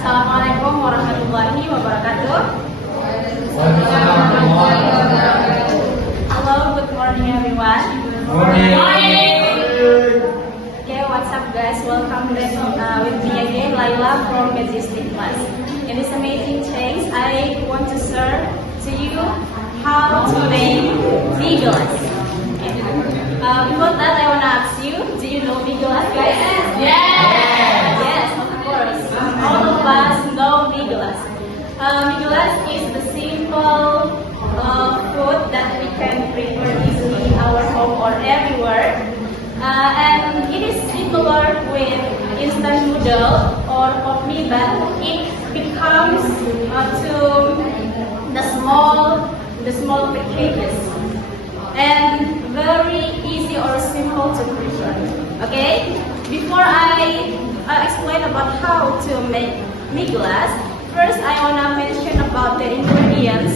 Assalamualaikum warahmatullahi wabarakatuh. Hello, good morning everyone. Morning. Okay, what's up guys? Welcome back with me again, Laila from Majestic Class. In this amazing change, I want to share to you how to make Biglas. Before that, I want to ask you, do you know Biglas, guys? Yes, of course. All of us know Biglas. Biglas is the simple food that we can prepare easily in our home or everywhere. And it is similar with instant noodle or coffee, but it becomes to the small packages and very easy or simple to prepare. Okay, before I explain about how to make Biglas, first I wanna mention about the ingredients.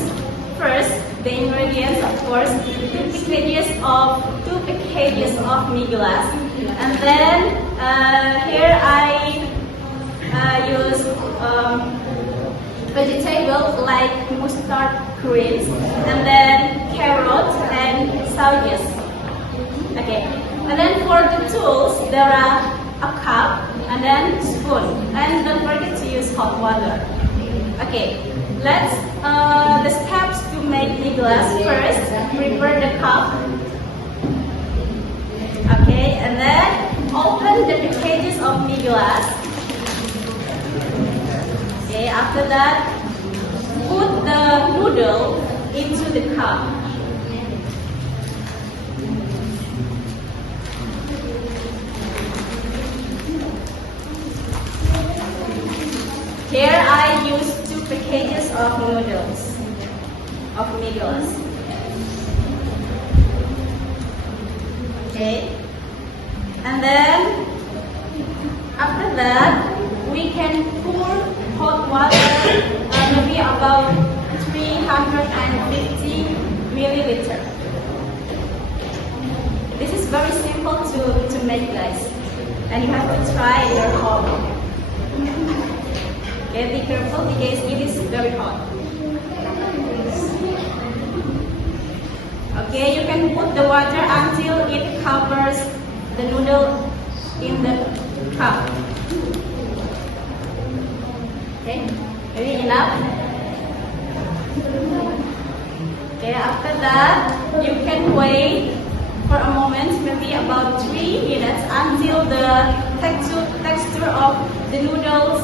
First, the ingredients, of course, 2 packages of Biglas, and then here I use vegetables like mustard greens, and then carrots and sausages. Okay, and then for the tools, there are a cup and then spoon, and don't forget to use hot water. Okay, let's the steps to make Biglas. First, prepare the cup. Okay, and then open the packages of Biglas. Okay, after that, put the noodle into the cup. Here I use 2 packages of noodles, of Biglas. Okay, and then after that we can pour hot water, maybe about 350 milliliter. This is very simple to make, guys, and you have to try in your home. Okay, be careful because it is very hot. Okay, you can put the water until it covers the noodle in the cup. Okay, maybe enough. Okay, after that, you can wait for a moment, maybe about 3 minutes, until the texture of the noodles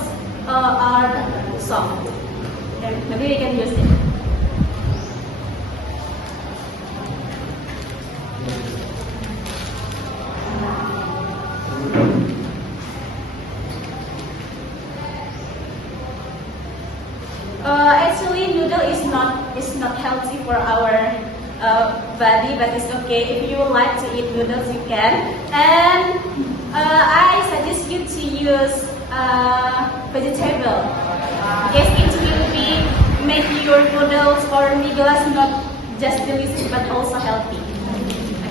are soft. Okay, maybe we can use it. Actually, noodle is not healthy for our body, but it's okay. If you like to eat noodles, you can. And I suggest you to use vegetable because it will make your noodles or Biglas not just delicious but also healthy.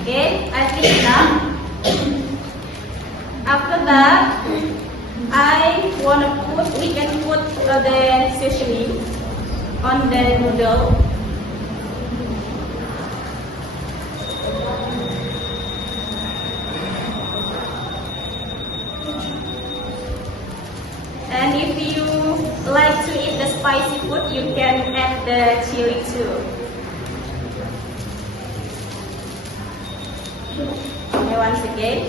Okay, I think enough. After that, we can put the seasoning on the noodle. And if you like to eat the spicy food, you can add the chili too. Okay, once again.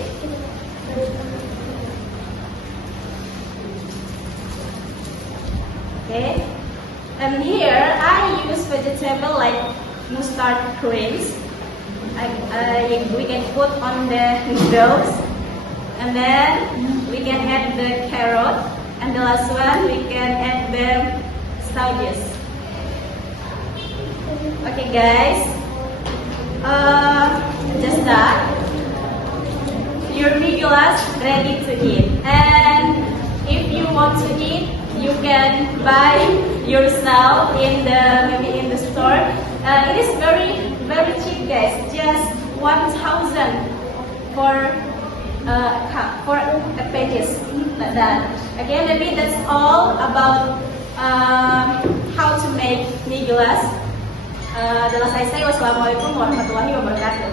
Okay, and here I use vegetable like mustard greens. We can put on the noodles, and then we can add the carrot, and the last one we can add the sausages. Okay, guys, just that your Biglas ready to eat, and if you want to eat, you can buy yourself maybe in the store. It is very cheap, guys. Just 1,000 for 4 pages like that. Okay, maybe that's all about how to make knee glass. Wassalamualaikum warahmatullahi wabarakatuh.